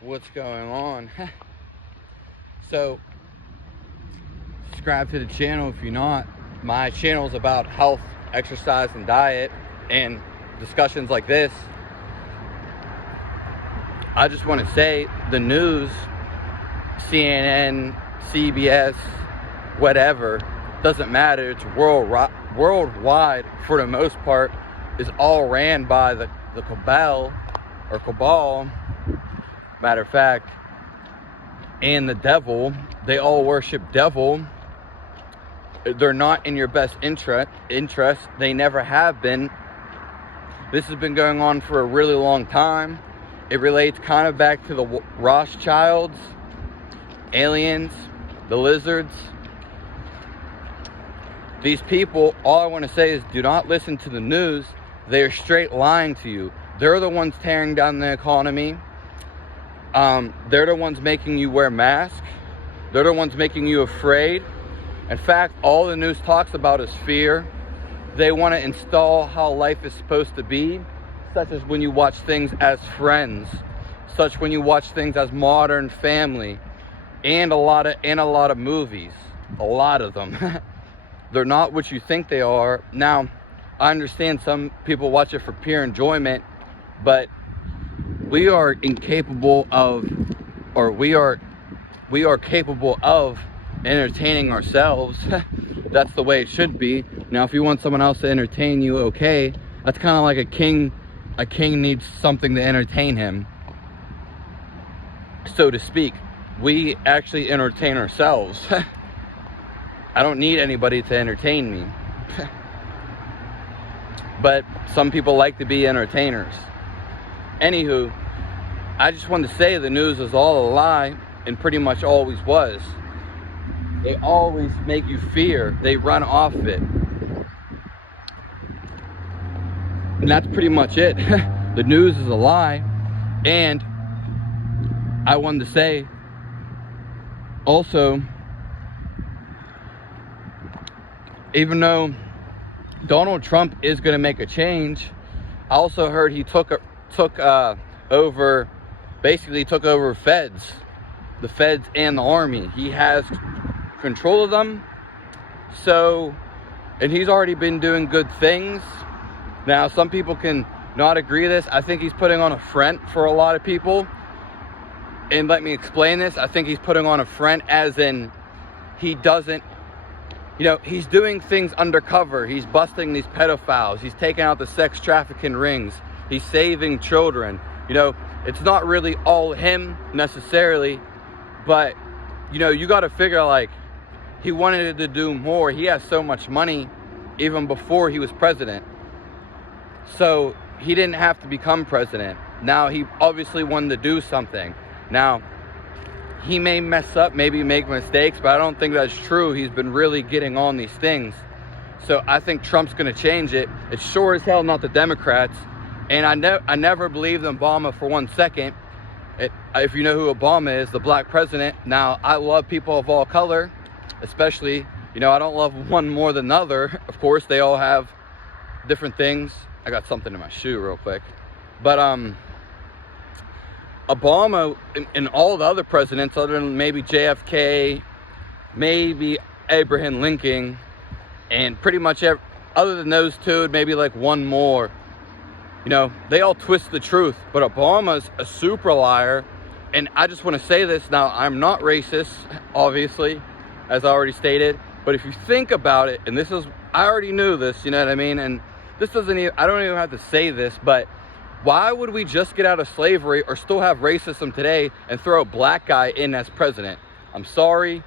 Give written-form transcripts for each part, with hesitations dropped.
what's going on. So subscribe to the channel if you're not. My channel is about health, exercise, and diet, and discussions like this. I just want to say the news, CNN, CBS, whatever, doesn't matter. It's worldwide for the most part, is all ran by the cabal, matter of fact, and the devil. They all worship devil. They're not in your best interest. They never have been. This has been going on for a really long time. It relates kind of back to the Rothschilds, aliens, the lizards. These people, all I want to say is do not listen to the news. They're straight lying to you. They're the ones tearing down the economy. They're the ones making you wear masks. They're the ones making you afraid. In fact, all the news talks about is fear. They want to install how life is supposed to be, such as when you watch things as Friends, such when you watch things as Modern Family, and a lot of movies, a lot of them. They're not what you think they are. Now, I understand some people watch it for pure enjoyment, but we are incapable of, or we are capable of entertaining ourselves. That's the way it should be. Now, if you want someone else to entertain you, okay. That's kind of like a king. A king needs something to entertain him, so to speak. We actually entertain ourselves. I don't need anybody to entertain me. But some people like to be entertainers. Anywho, I just wanted to say the news is all a lie, and pretty much always was. They always make you fear. They run off of it. And that's pretty much it. The news is a lie. And I wanted to say also, even though Donald Trump is going to make a change, I also heard he took over the feds and the army. He has control of them. So, and he's already been doing good things. Now, some people can not agree with this. I think he's putting on a front for a lot of people. And let me explain this. I think he's putting on a front as in he doesn't, he's doing things undercover. He's busting these pedophiles. He's taking out the sex trafficking rings. He's saving children. It's not really all him necessarily, but, you got to figure, like, he wanted to do more. He has so much money even before he was president. So he didn't have to become president. Now he obviously wanted to do something. Now, he may mess up, maybe make mistakes, but I don't think that's true. He's been really getting on these things. So I think Trump's going to change it. It's sure as hell not the Democrats. And I never believed in Obama for 1 second. If you know who Obama is, the black president. Now, I love people of all color, especially, I don't love one more than the other. Of course, they all have different things. I got something in my shoe real quick. But Obama and all the other presidents, other than maybe JFK, maybe Abraham Lincoln, and pretty much other than those two, maybe like one more, they all twist the truth. But Obama's a super liar. And I just want to say this. Now, I'm not racist, obviously, as I already stated. But if you think about it, and I already knew this, you know what I mean? And this doesn't even, I don't even have to say this, but why would we just get out of slavery or still have racism today and throw a black guy in as president? I'm sorry,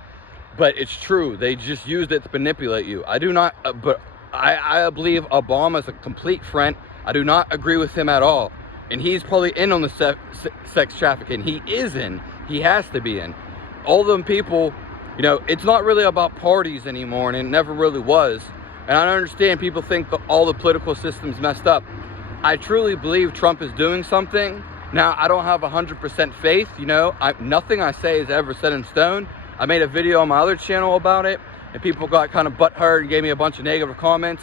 but it's true. They just used it to manipulate you. I do not, but I believe Obama is a complete front. I do not agree with him at all. And he's probably in on the sex trafficking. He is in. He has to be in. All them people, it's not really about parties anymore, and it never really was. And I understand people think that all the political system's messed up. I truly believe Trump is doing something. Now, I don't have 100% faith, nothing I say is ever set in stone. I made a video on my other channel about it, and people got kind of butthurt and gave me a bunch of negative comments.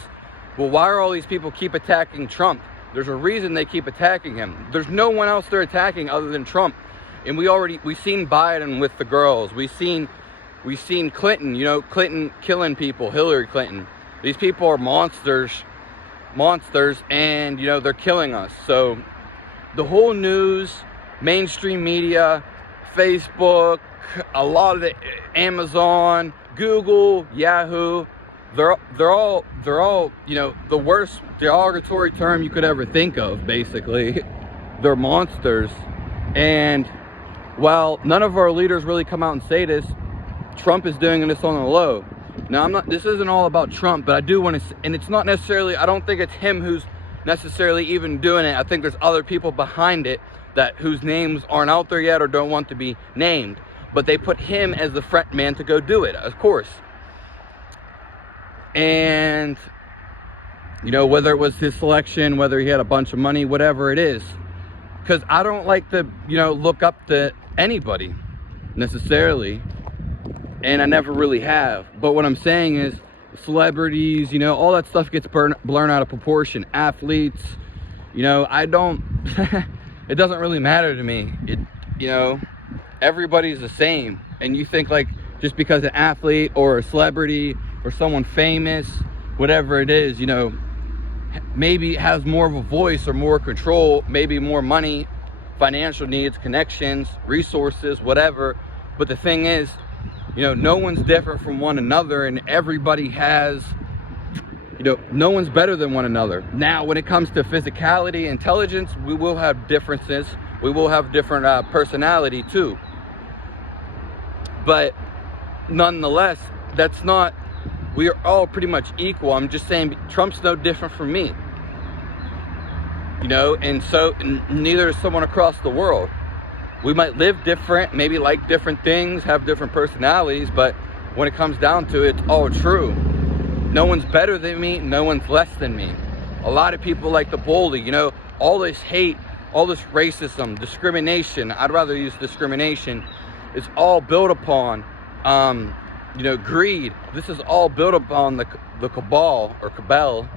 Well, why are all these people keep attacking Trump? There's a reason they keep attacking him. There's no one else they're attacking other than Trump. And we've seen Biden with the girls. We've seen Clinton, you know, Clinton killing people, Hillary Clinton. These people are monsters, and, you know, they're killing us. So the whole news, mainstream media, Facebook, a lot of the Amazon, Google, Yahoo, they're all, you know, the worst derogatory term you could ever think of, basically. They're monsters. And while none of our leaders really come out and say this, Trump is doing this on the low. Now, this isn't all about Trump, but I do want to, and it's not necessarily, I don't think it's him who's necessarily even doing it. I think there's other people behind it whose names aren't out there yet or don't want to be named. But they put him as the front man to go do it, of course. And, you know, whether it was his selection, whether he had a bunch of money, whatever it is. Because I don't like to, you know, look up to anybody necessarily. And I never really have. But what I'm saying is, celebrities, you know, all that stuff gets blown out of proportion. Athletes, you know, it doesn't really matter to me. You know, everybody's the same. And you think, like, just because an athlete or a celebrity or someone famous, whatever it is, you know, maybe has more of a voice or more control, maybe more money, financial needs, connections, resources, whatever. But the thing is, you know, no one's different from one another, and everybody has, you know, no one's better than one another. Now, when it comes to physicality, intelligence, we will have differences. We will have different personality too. But nonetheless, that's not, we are all pretty much equal. I'm just saying Trump's no different from me. You know, and so neither is someone across the world. We might live different, maybe like different things, have different personalities, but when it comes down to it, it's all true. No one's better than me, no one's less than me. A lot of people like to bully, you know, all this hate, all this racism, discrimination, I'd rather use discrimination, it's all built upon, you know, greed. This is all built upon the cabal, or cabal.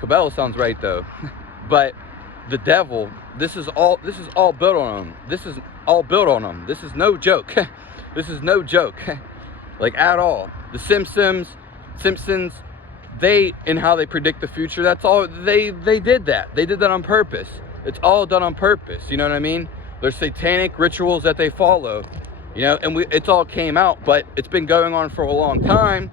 Cabal sounds right though. But the devil, this is all built on them. This is all built on them. This is no joke. This is no joke. Like, at all. The Simpsons, in how they predict the future, that's all, they did that. They did that on purpose. It's all done on purpose, you know what I mean? There's satanic rituals that they follow, you know, and it's all came out, but it's been going on for a long time,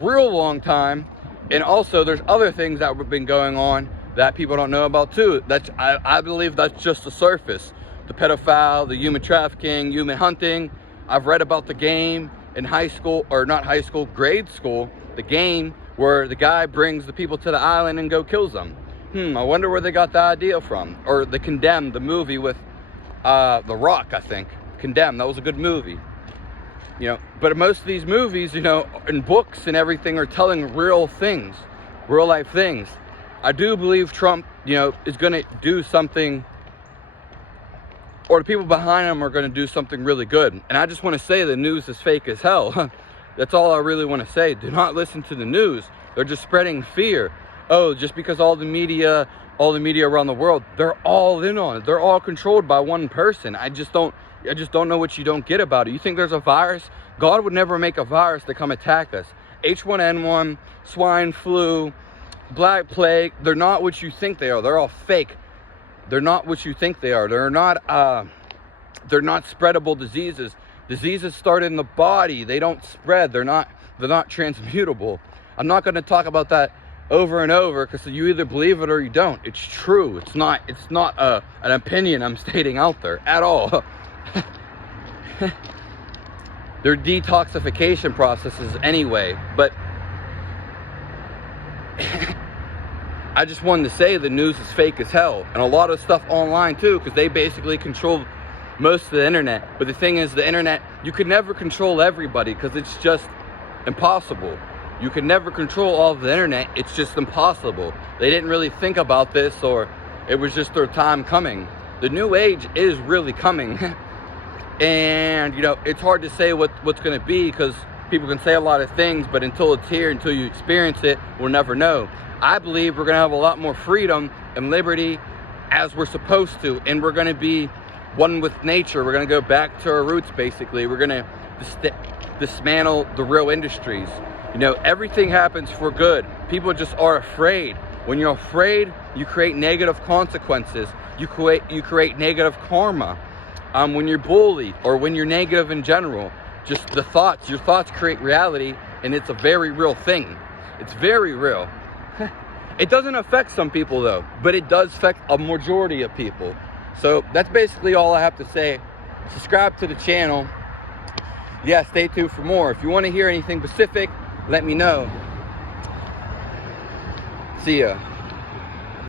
real long time. And also there's other things that have been going on that people don't know about too. I believe that's just the surface. The pedophile, the human trafficking, human hunting. I've read about the game in high school, or not high school, grade school, the game where the guy brings the people to the island and kills them. I wonder where they got the idea from. Or the Condemned, the movie with The Rock, I think. Condemned, that was a good movie. You know, but most of these movies, you know, and books and everything are telling real things, real life things. I do believe Trump, you know, is going to do something, or the people behind him are going to do something really good. And I just want to say the news is fake as hell. That's all I really want to say. Do not listen to the news. They're just spreading fear. Oh, just because all the media around the world, they're all in on it. They're all controlled by one person. I just don't know what you don't get about it. You think there's a virus? God would never make a virus to come attack us. H1N1, swine flu, Black Plague, they're not what you think they are. They're all fake. They're not what you think they are. They're not spreadable diseases. Diseases start in the body. They don't spread. They're not transmutable. I'm not going to talk about that over and over, because you either believe it or you don't. It's true. It's not an opinion I'm stating out there at all. They're detoxification processes anyway, but I just wanted to say the news is fake as hell, and a lot of stuff online too, because they basically control most of the internet. But the thing is, the internet, you can never control everybody, because it's just impossible. You can never control all of the internet. It's just impossible. They didn't really think about this, or it was just their time coming. The new age is really coming. And, you know, it's hard to say what's going to be, because people can say a lot of things, but until it's here, until you experience it, we'll never know. I believe we're going to have a lot more freedom and liberty as we're supposed to, and we're going to be one with nature. We're going to go back to our roots, basically. We're going to dismantle the real industries. You know, everything happens for good. People just are afraid. When you're afraid, you create negative consequences. You create negative karma. When you're bullied, or when you're negative in general, just your thoughts create reality, and it's a very real thing. It's very real. It doesn't affect some people though, but it does affect a majority of people. So that's basically all I have to say. Subscribe to the channel. Yeah, stay tuned for more. If you want to hear anything specific, let me know. See ya.